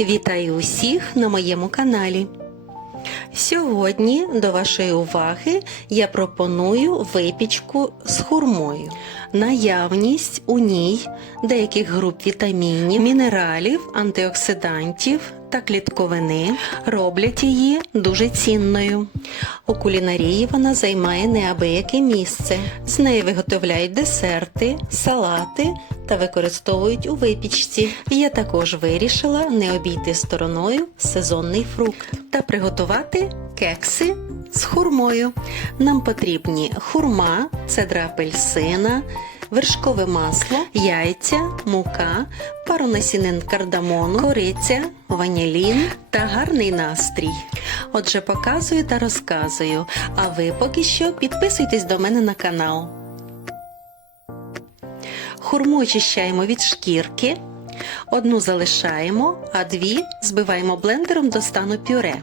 Вітаю усіх на моєму каналі. Сьогодні до вашої уваги я пропоную випічку з хурмою. Наявність у ній деяких груп вітамінів, мінералів, антиоксидантів та клітковини роблять її дуже цінною. У кулінарії вона займає неабияке місце. З неї виготовляють десерти, салати та використовують у випічці. Я також вирішила не обійти стороною сезонний фрукт та приготувати кекси з хурмою. Нам потрібні хурма, цедра апельсина, вершкове масло, яйця, мука, пару насінин кардамону, кориця, ванілін та гарний настрій. Отже, показую та розказую. А ви поки що підписуйтесь до мене на канал. Хурму очищаємо від шкірки. Одну залишаємо, а дві збиваємо блендером до стану пюре.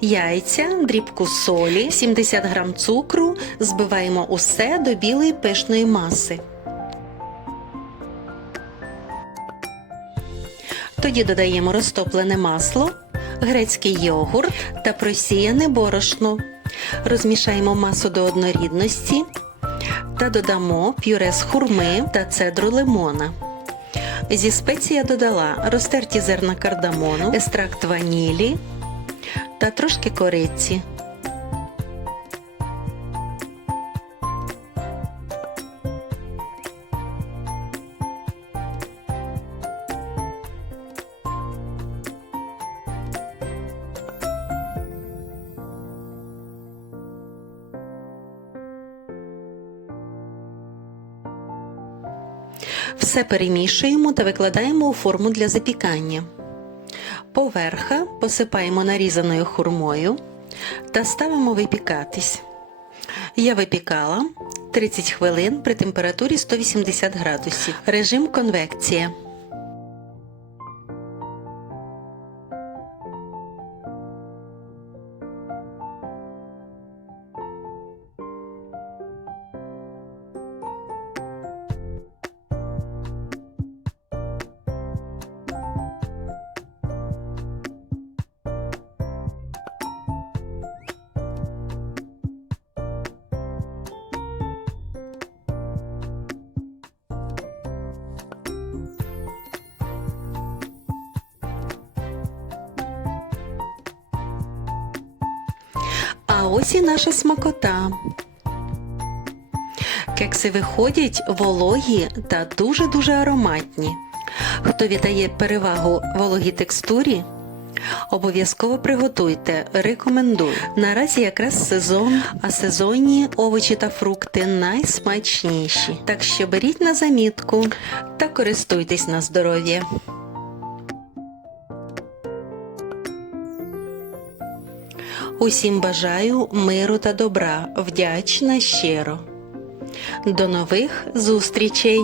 Яйця, дрібку солі, 70 г цукру збиваємо усе до білої пишної маси. Тоді додаємо розтоплене масло, грецький йогурт та просіяне борошно. Розмішаємо масу до однорідності та додамо пюре з хурми та цедру лимона. Зі спецій я додала розтерті зерна кардамону, естракт ванілі та трошки кориці. Все перемішуємо та викладаємо у форму для запікання. Поверха посипаємо нарізаною хурмою та ставимо випікатись. Я випікала 30 хвилин при температурі 180 градусів. Режим конвекція. А ось і наша смакота. Кекси виходять вологі та дуже-дуже ароматні. Хто віддає перевагу вологій текстурі, обов'язково приготуйте, рекомендую. Наразі якраз сезон, а сезонні овочі та фрукти найсмачніші. Так що беріть на замітку та користуйтесь на здоров'я. Усім бажаю миру та добра, вдячна щиро. До нових зустрічей!